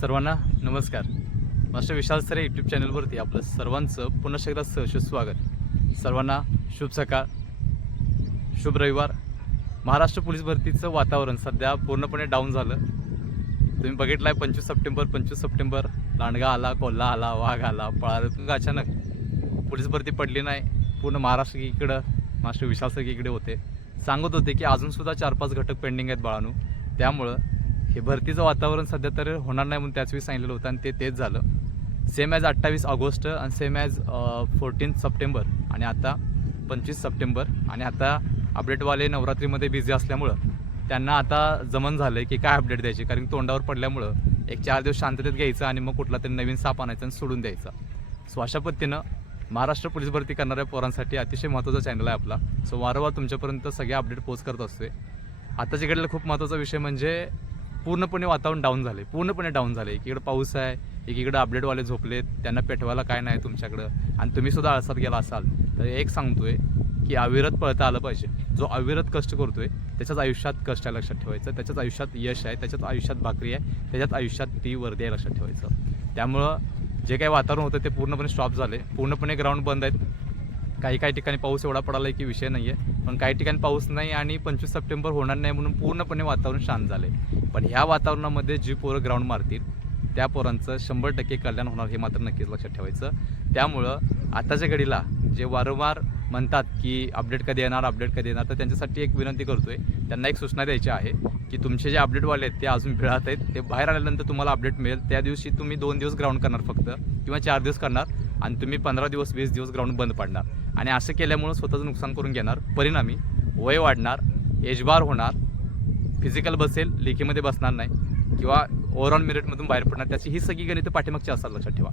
सर्वांना नमस्कार. मास्टर विशाल सरे यूट्यूब चॅनलवरती आपलं सर्वांचं पुन्हा एकदा सहर्ष स्वागत. सर्वांना शुभ सकाळ शुभ रविवार. महाराष्ट्र पोलीस भरतीचं वातावरण सध्या पूर्णपणे डाऊन झालं. तुम्ही बघितलं आहे पंचवीस सप्टेंबर पंचवीस सप्टेंबर लांडगा आला कोल्हा आला वाघ आला पळाला अचानक पोलीस भरती पडली नाही. पूर्ण महाराष्ट्र इकडं मास्टर विशाल सर इकडे होते. सांगत होते की अजूनसुद्धा चार पाच घटक पेंडिंग आहेत बाळानू. त्यामुळं हे भरतीचं वातावरण सध्या तर होणार नाही म्हणून त्याच वेळी सांगितलेलं होतं आणि ते तेच झालं. सेम ॲज अठ्ठावीस ऑगस्ट आणि सेम ॲज फोर्टीन सप्टेंबर आणि आता पंचवीस सप्टेंबर आणि आता अपडेटवाले नवरात्रीमध्ये बिझी असल्यामुळं त्यांना आता जमन झालं आहे की काय अपडेट द्यायचे? कारण तोंडावर पडल्यामुळं एक चार दिवस शांततेत घ्यायचं आणि मग कुठला तरी नवीन साप आणायचा आणि सोडून द्यायचा. सो अशा पद्धतीनं महाराष्ट्र पोलीस भरती करणाऱ्या पोरांसाठी अतिशय महत्त्वाचा चॅनल आहे आपला. सो वारंवार तुमच्यापर्यंत सगळे अपडेट पोस्ट करत असतोय. आताच्या इकडला खूप महत्त्वाचा विषय म्हणजे पूर्णपणे वातावरण डाऊन झाले पूर्णपणे डाऊन झाले एकीकडे पाऊस आहे एकीकडे अपडेटवाले झोपलेत. त्यांना पेटवायला काय नाही तुमच्याकडं. आणि तुम्हीसुद्धा आळसात गेला असाल. तर एक सांगतोय की अविरत पळता आलं पाहिजे. जो अविरत कष्ट करतोय त्याच्याच आयुष्यात कष्ट आहे लक्षात ठेवायचं. त्याच्याच आयुष्यात यश आहे त्याच्याच आयुष्यात भाकरी आहे त्याच्यात आयुष्यात ती वर्दी आहे लक्षात ठेवायचं. त्यामुळं जे काही वातावरण होतं ते पूर्णपणे स्टॉप झाले पूर्णपणे ग्राउंड बंद आहेत. काही काही ठिकाणी पाऊस एवढा पडाला आहे की विषय नाही आहे पण काही ठिकाणी पाऊस नाही आणि पंचवीस सप्टेंबर होणार नाही म्हणून पूर्णपणे वातावरण शांत झाले पण ह्या वातावरणामध्ये जी पोरं ग्राउंड मारतील त्या पोरांचं शंभर टक्के कल्याण होणार हे मात्र नक्कीच लक्षात ठेवायचं. त्यामुळं आताच्या घडीला जे वारंवार म्हणतात की अपडेट कधी येणार अपडेट कधी येणार तर त्यांच्यासाठी एक विनंती करतोय. त्यांना एक सूचना द्यायची आहे की तुमचे जे अपडेटवाले आहेत ते अजून भिळात आहेत. ते बाहेर आल्यानंतर तुम्हाला अपडेट मिळेल. त्या दिवशी तुम्ही दोन दिवस ग्राउंड करणार फक्त किंवा चार दिवस करणार आणि तुम्ही पंधरा दिवस वीस दिवस ग्राउंड बंद पाडणार. आणि असं केल्यामुळं स्वतःचं नुकसान करून घेणार. परिणामी वय वाढणार एजबार होणार फिजिकल बसेल लेखीमध्ये बसणार नाही किंवा ओव्हरऑल मेरिटमधून बाहेर पडणार. त्याची ही सगळी गणितं पाठीमागची असतात लक्षात ठेवा.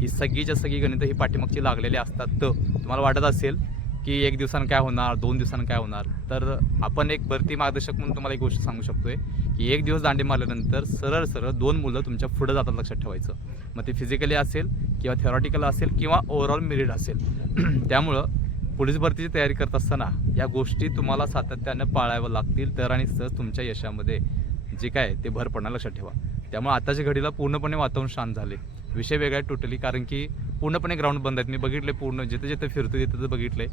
ही सगळीच्या सगळी गणितं ही पाठीमागची लागलेली असतात तर तुम्हाला वाटत असेल की एक दिवसानं काय होणार दोन दिवसानं काय होणार? तर आपण एक भरती मार्गदर्शक म्हणून तुम्हाला एक गोष्ट सांगू शकतोय की एक दिवस दांडी मारल्यानंतर सरळ सरळ दोन मुलं तुमच्या पुढं जातात लक्षात ठेवायचं. मग ते फिजिकली असेल किंवा थेरॉटिकल असेल किंवा ओव्हरऑल मेरिट असेल. त्यामुळं पोलीस भरतीची तयारी करत असताना या गोष्टी तुम्हाला सातत्यानं पाळाव्या लागतील तर आणि सहज तुमच्या यशामध्ये जे काय ते भर पडणार लक्षात ठेवा. त्यामुळे आताच्या घडीला पूर्णपणे वातावरण शांत झाले. विषय वेगळा टोटली कारण की पूर्णपणे ग्राउंड बंद आहेत. मी बघितले पूर्ण जिथे जिथे फिरतो तिथे तिथे बघितले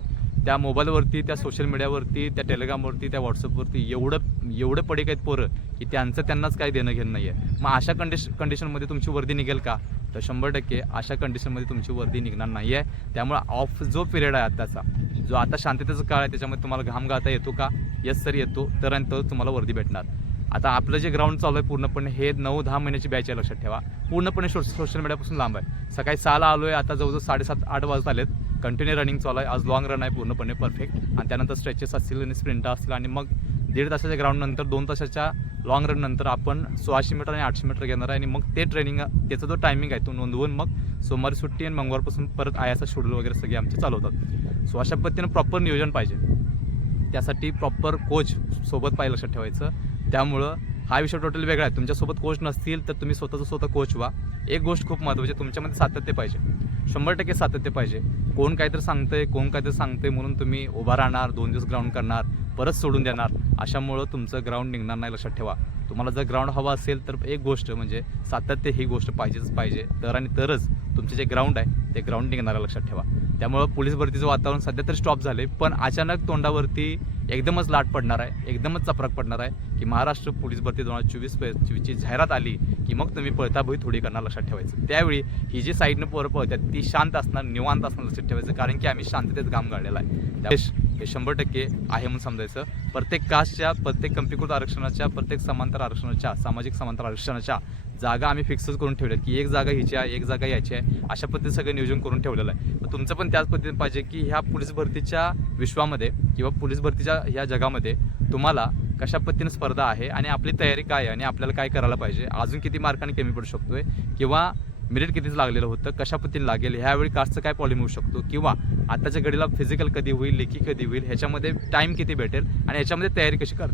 त्या मोबाईलवरती त्या सोशल मीडियावरती त्या टेलिग्रामवरती त्या व्हॉट्सअपवरती एवढं एवढं पडे आहेत पोरं की त्यांचं त्यांनाच काही देणं घेणं नाही आहे मग अशा कंडिश कंडिशनमध्ये तुमची वर्दी निघेल का? तर शंभर टक्के अशा कंडिशनमध्ये तुमची वर्दी निघणार नाही आहे त्यामुळे ऑफ जो पिरियड आहे आताचा जो आता शांततेचा काळ आहे त्याच्यामध्ये तुम्हाला घाम गाता येतो का? येस सर येतो. तर आणि तर तुम्हाला वर्दी भेटणार. आता आपलं जे ग्राउंड चालू आहे पूर्णपणे हे नऊ दहा महिन्याची बॅच आहे लक्षात ठेवा. पूर्णपणे सोश सोशल मीडियापासून लांब आहे. सकाळी सहाला आलो आहे आता जवळजवळ साडेसात आठ वाजत आलेत. कंटिन्यू रनिंग चालू आहे. आज लॉंग रन आहे पूर्णपणे परफेक्ट आणि त्यानंतर स्ट्रेचेस असतील आणि स्प्रिंट असतील आणि मग दीड तासाच्या ग्राउंडनंतर दोन तासाच्या लॉंग रन नंतर आपण सोळाशे मीटर आणि आठशे मीटर घेणार आहे. आणि मग ते ट्रेनिंग त्याचा जो टायमिंग आहे तो नोंदवून मग सोमवारी सुट्टी आणि मंगळवारपासून परत आयाचा शेड्यूल वगैरे सगळे आमचे चालवतात. सो अशा पद्धतीनं प्रॉपर नियोजन पाहिजे. त्यासाठी प्रॉपर कोच सोबत पाहिजे लक्षात ठेवायचं. त्यामुळं हा विषय टोटल वेगळा आहे. तुमच्यासोबत कोच नसतील तर तुम्ही स्वतःचं स्वतः कोच व्हा. एक गोष्ट खूप महत्त्वाची आहे, तुमच्यामध्ये सातत्य पाहिजे. शंभर टक्के सातत्य पाहिजे. कोण काहीतरी सांगतंय कोण काहीतरी सांगतंय म्हणून तुम्ही उभा राहणार दोन दिवस ग्राउंड करणार परत सोडून देणार. अशामुळं तुमचं ग्राउंड निघणार नाही लक्षात ठेवा. तुम्हाला जर ग्राउंड हवा असेल तर एक गोष्ट म्हणजे सातत्य ही गोष्ट पाहिजेच पाहिजे. तर आणि तरच तुमचे जे ग्राउंड आहे ते ग्राउंड निघणार लक्षात ठेवा. त्यामुळं पोलीस भरतीचं वातावरण सध्या तर स्टॉप झाले पण अचानक तोंडावरती एकदमच लाट पडणार आहे एकदमच चपराक पडणार आहे की महाराष्ट्र पोलीस भरती दोन हजार चोवीस चोवीसची जाहिरात आली की मग तुम्ही पळताभोई थोडी करणार लक्षात ठेवायचं. त्यावेळी ही जी साईडनं पोरं पळतात ती शांत असणार निवांत असणार लक्षात ठेवायचं कारण की आम्ही शांततेत काम काढलेलं आहे. हे शंभर टक्के आहे म्हणून समजायचं. प्रत्येक कास्टच्या प्रत्येक कंपीकृत आरक्षणाच्या प्रत्येक समांतर आरक्षणाच्या सामाजिक समांतर आरक्षणाच्या जागा आम्ही फिक्सच करून ठेवल्यात की एक जागा हिची आहे एक जागा याची आहे अशा पद्धतीने सगळं नियोजन करून ठेवलेलं आहे. तर तुमचं पण त्याच पद्धतीने पाहिजे की ह्या पोलीस भरतीच्या विश्वामध्ये किंवा पोलीस भरतीच्या ह्या जगामध्ये तुम्हाला कशा पद्धतीने स्पर्धा आहे आणि आपली तयारी काय आहे आणि आपल्याला काय करायला पाहिजे अजून किती मार्काने कमी पडू शकतोय किंवा मिरिट कितीच लागलेलं होतं कशा पद्धतीने लागेल ह्यावेळी कास्टचं काय प्रॉब्लेम होऊ शकतो? किंवा आताच्या घडीला फिजिकल कधी होईल लेखी कधी होईल ह्याच्यामध्ये टाईम किती भेटेल आणि ह्याच्यामध्ये तयारी कशी कर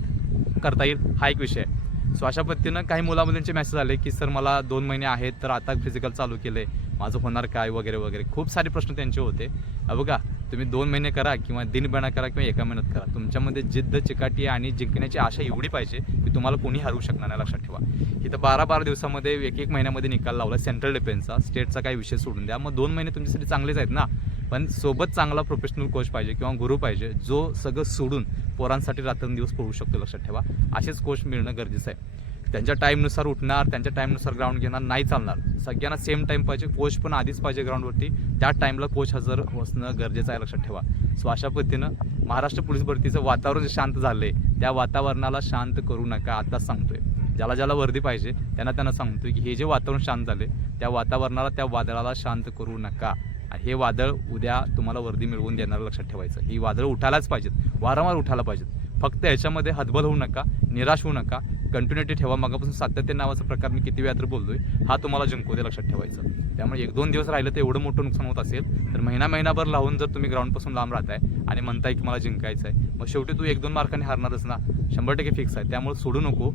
करता येईल? हा एक विषय आहे. सो अशा पद्धतीनं काही मुलामुलींचे मेसेज आले की सर मला दोन महिने आहेत तर आता फिजिकल चालू केलं आहे माझं होणार काय? वगैरे वगैरे. खूप सारे प्रश्न त्यांचे होते. बघा तुम्ही दोन महिने करा किंवा दिनबणा करा किंवा एका महिन्यात करा. तुमच्यामध्ये जिद्द चिकाटी आणि जिंकण्याची आशा एवढी पाहिजे की तुम्हाला कोणी हरवू शकणार नाही लक्षात ठेवा. इथं बारा बारा दिवसामध्ये एक एक महिन्यामध्ये निकाल लावला सेंट्रल डिफेन्सचा स्टेटचा काही विषय सोडून द्या. मग दोन महिने तुमच्यासाठी चांगलेच आहेत ना? पण सोबत चांगला प्रोफेशनल कोच पाहिजे किंवा गुरु पाहिजे जो सगळं सोडून पोरांसाठी रात्रंदिवस पळू शकतो लक्षात ठेवा. असेच कोच मिळणं गरजेचं आहे. त्यांच्या टाईमनुसार उठणार त्यांच्या टाईमनुसार ग्राउंड घेणार नाही चालणार. सगळ्यांना सेम टाईम पाहिजे कोच पण आधीच पाहिजे ग्राउंडवरती त्या टाईमला कोच हजर असणं गरजेचं आहे लक्षात ठेवा. सो अशा पद्धतीनं महाराष्ट्र पोलीस भरतीचं वातावरण जे शांत झालं आहे त्या वातावरणाला शांत करू नका आताच सांगतोय. ज्याला ज्याला वर्दी पाहिजे त्यांना त्यांना सांगतोय की हे जे वातावरण शांत झाले त्या वातावरणाला त्या वादळाला शांत करू नका. आणि हे वादळ उद्या तुम्हाला वर्दी मिळवून देणार लक्षात ठेवायचं. ही वादळ उठायलाच पाहिजेत वारंवार उठायला पाहिजेत. फक्त याच्यामध्ये हतबल होऊ नका निराश होऊ नका. कंटिन्युटी ठेवा मागापासून सातत्य नावाचा प्रकार मी किती वेळा तर बोलतोय हा तुम्हाला जिंकू दे लक्षात ठेवायचं. त्यामुळे एक दोन दिवस राहिलं तर एवढं मोठं नुकसान होत असेल तर महिना महिनाभर लावून जर तुम्ही ग्राउंडपासून लांब राहताय आणि म्हणताय की मला जिंकायचं आहे मग शेवटी तू एक दोन मार्काने हारणारच ना. शंभर टक्के फिक्स आहे. त्यामुळे सोडू नको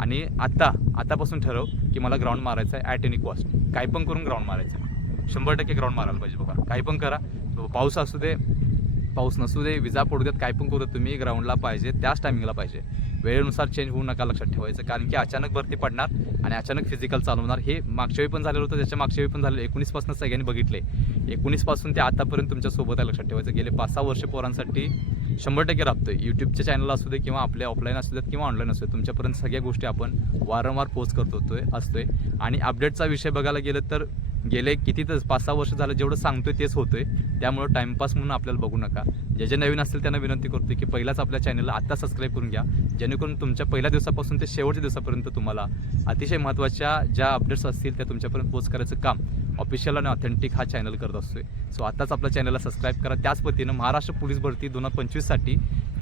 आणि आत्ता आतापासून ठरव की मला ग्राउंड मारायचं आहे ॲट एनी कॉस्ट काय पण करून ग्राउंड मारायचं आहे. शंभर टक्के ग्राउंड मारायला पाहिजे बघा. काही पण करा. पाऊस असू दे पाऊस नसू दे विजा पडू देत काय पण करू तुम्ही ग्राउंडला पाहिजे त्याच टायमिंगला पाहिजे. वेळेनुसार चेंज होऊ नका लक्षात ठेवायचं कारण की अचानक भरती पडणार आणि अचानक फिजिकल चालवणार. हे मागच्या वेळी पण झालेलं होतं त्याच्या मागच्या वेळी पण झालेलं एकोणीसपासून सगळ्यांनी बघितले एकोणीसपासून ते आतापर्यंत तुमच्यासोबत आहे लक्षात ठेवायचं. गेले पाच सहा वर्ष पोरांसाठी शंभर टक्के राबतो आहे यूट्यूबच्या चॅनल असू दे किंवा आपल्या ऑफलाईन असू देत किंवा ऑनलाईन असू दे तुमच्यापर्यंत सगळ्या गोष्टी आपण वारंवार पोस्ट करत होतोय असतोय. आणि अपडेटचा विषय बघायला गेलं तर गेले किती तर पाच सहा वर्ष झालं जेवढं सांगतोय तेच होतोय. त्यामुळं टाइमपास म्हणून आपल्याला बघू नका. जे जे नवीन असतील त्यांना विनंती करतो की पहिलाच आपल्या चॅनलला आत्ता सबस्क्राईब करून घ्या. जेणेकरून तुमच्या पहिल्या दिवसापासून ते शेवटच्या दिवसापर्यंत तुम्हाला अतिशय महत्त्वाच्या ज्या अपडेट्स असतील त्या तुमच्यापर्यंत पोस्ट करायचं काम ऑफिशियल आणि ऑथेंटिक हा चॅनल करत असतोय. सो आत्ताच आपल्या चॅनलला सबस्क्राईब करा. त्याच पद्धतीनं महाराष्ट्र पोलीस भरती दोन हजार पंचवीससाठी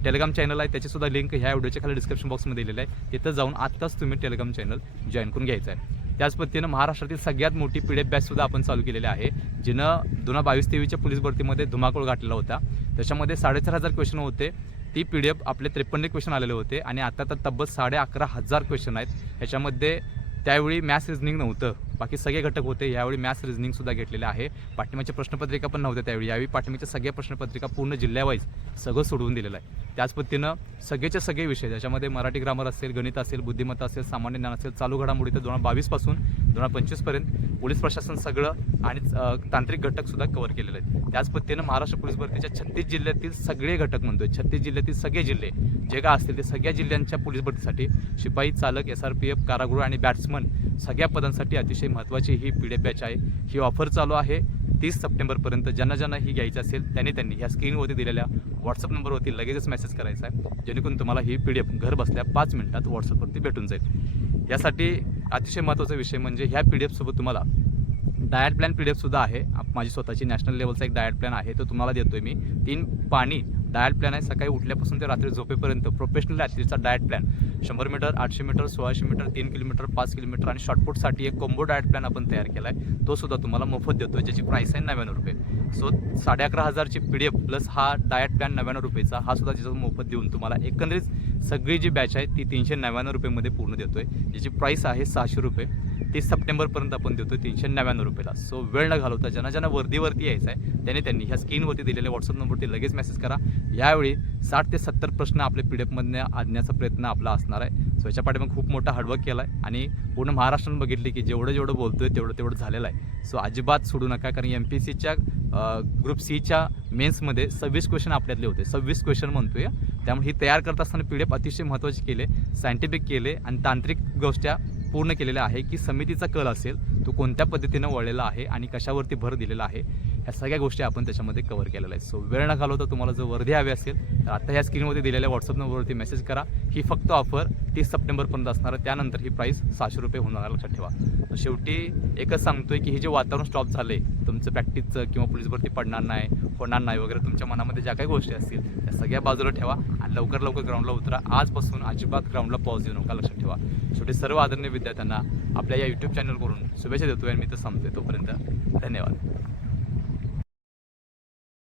टेलिग्राम चॅनल आहे. त्याची सुद्धा लिंक ह्या व्हिडिओच्या खाली डिस्क्रिप्शन बॉक्समध्ये दिलेलं आहे. तिथं जाऊन आत्ताच तुम्ही टेलिग्राम चॅनल जॉईन करून घ्यायचं आहे. त्याच पद्धतीनं महाराष्ट्रातील सगळ्यात मोठी पी डी एफ सुद्धा आपण चालू केलेली आहे जिनं दोन हजार बावीस तेवीसच्या पोलीस भरतीमध्ये धुमाकूळ गाठलेला होता. त्याच्यामध्ये साडेचार हजार क्वेश्चन होते. ती पी डी एफ आपले त्रेपन्न क्वेश्चन आलेले होते आणि आता तर तब्बल साडे अकरा हजार क्वेश्चन आहेत. ह्याच्यामध्ये त्यावेळी मॅथ्स रिझनिंग नव्हतं. बाकी सगळे घटक होते. यावेळी मॅथ्स रिझनिंग सुद्धा घेतलेले आहे. पाठिंबाच्या प्रश्नपत्रिका पण नव्हत्या त्यावेळी. यावेळी पाठिंबाच्या सगळ्या प्रश्नपत्रिका पूर्ण जिल्ह्यावाईज सगळं सोडवून दिलेलं आहे. त्याच पद्धतीनं सगळेचे सगळे विषय ज्याच्यामध्ये मराठी ग्रामर असेल गणित असेल बुद्धिमत्ता असेल सामान्य ज्ञान असेल चालू घडामोडी तर दोन हजार बावीसपासून दोन हजार पंचवीसपर्यंत पोलीस प्रशासन सगळं आणि तांत्रिक घटकसुद्धा कव्हर केलेले आहेत. त्याच पद्धतीनं महाराष्ट्र पोलीस भरतीच्या छत्तीस जिल्ह्यातील सगळे घटक म्हणतोय. छत्तीस जिल्ह्यातील सगळे जिल्हे जे काय असतील ते सगळ्या जिल्ह्यांच्या पोलीस भरतीसाठी शिपाई चालक एस आर पी एफ कारागृह आणि बॅट्समन सगळ्या पदांसाठी अतिशय महत्त्वाची ही पी डी एफ बॅच आहे. ही ऑफर चालू आहे. तीस सप्टेंबरपर्यंत ज्यांना ज्यांना ही घ्यायची असेल त्यांनी त्यांनी ह्या स्क्रीनवरती दिलेल्या व्हॉट्सअप नंबरवरती लगेचच मेसेज करायचा आहे. जेणेकरून तुम्हाला ही पी डी एफ घर बसल्या पाच मिनिटात व्हॉट्सअपवरती भेटून जाईल. यासाठी अतिशय महत्त्वाचा विषय म्हणजे ह्या पी डी एफसोबत तुम्हाला डायट प्लॅन पी डी एफसुद्धा आहे. माझी स्वतःची नॅशनल लेवलचा एक डायट प्लॅन आहे. तो तुम्हाला देतोय मी. तीन पाणी डायट प्लॅन आहे. सकाळी उठल्यापासून ते रात्री झोपेपर्यंत. प्रोफेशनल ॲथलीटचा डायट प्लॅन. शंभर मीटर आठशे मीटर सोळाशे मीटर तीन किलोमीटर पाच किलोमीटर आणि शॉर्टपुटसाठी एक कोंबो डायट प्लॅन आपण तयार केला आहे तो सुद्धा तुम्हाला मोफत देतो ज्याची प्राईस आहे नव्याण्णव रुपये. सो साडे अकरा हजारची पी डी एफ प्लस हा डायट प्लॅन नव्याण्णव रुपयेचा हा सुद्धा ज्याचा मोफत देऊन तुम्हाला एकंदरीत सगळी जी बॅच आहे ती तीनशे नव्याण्णव रुपयेमध्ये पूर्ण देतो आहे ज्याची प्राईस आहे सहाशे रुपये. तीस सप्टेंबरपर्यंत आपण देतो तीनशे नव्याण्णव रुपयाला. सो वेळ न घालवता ज्यांना ज्यांना वर्दीवरती यायचं आहे त्याने त्यांनी ह्या स्क्रीनवरती दिलेल्या व्हॉट्सअप नंबरवरती लगेच मेसेज करा. यावेळी साठ ते सत्तर प्रश्न आपले पी डी एफमधनं आणण्याचा प्रयत्न आपला असणार आहे. सो याच्या पाठीमागे खूप मोठा हार्डवर्क केला आहे आणि पूर्ण महाराष्ट्रानं बघितले की जेवढं जेवढं बोलतोय तेवढं तेवढं झालेलं आहे. सो अजिबात सोडू नका कारण एम पी सीच्या ग्रुप सीच्या मेन्समध्ये सव्वीस क्वेश्चन आपल्यातले होते. सव्वीस क्वेश्चन म्हणतोय. त्यामुळे ही तयार करत असताना पी डी एफ अतिशय महत्त्वाचे केले सायंटिफिक केले आणि तांत्रिक गोष्ट्या पूर्ण केलेलं आहे की समितीचा कल असेल तो कोणत्या पद्धतीनं वळलेला आहे आणि कशावरती भर दिलेला आहे ह्या सगळ्या गोष्टी आपण त्याच्यामध्ये कव्हर केलेल्या आहेत. सो वेळ न घालवता तुम्हाला जर वर्धी हवी असेल तर आता ह्या स्क्रीनमध्ये दिलेल्या व्हॉट्सअप नंबरवरती मेसेज करा. ही फक्त ऑफर तीस सप्टेंबरपर्यंत असणार त्यानंतर ही प्राईस सहाशे रुपये होणार आहे, लक्षात ठेवा. शेवटी एकच सांगतोय की हे जे वातावरण स्टॉप झालं आहे तुमचं प्रॅक्टिसचं किंवा पोलीस भरती पडणार नाही होणार नाही वगैरे तुमच्या मनामध्ये ज्या काही गोष्टी असतील त्या सगळ्या बाजूला ठेवा. लवकर लवकर ग्राउंडला उतरा. आजपासून अजिबात ग्राउंडला पॉज देऊ नका. लक्षात ठेवा. शेवटी सर्व आदरणीय विद्यार्थ्यांना आपल्या या यूट्यूब चॅनलवरून शुभेच्छा देतो आणि मी तर संपते तोपर्यंत. धन्यवाद.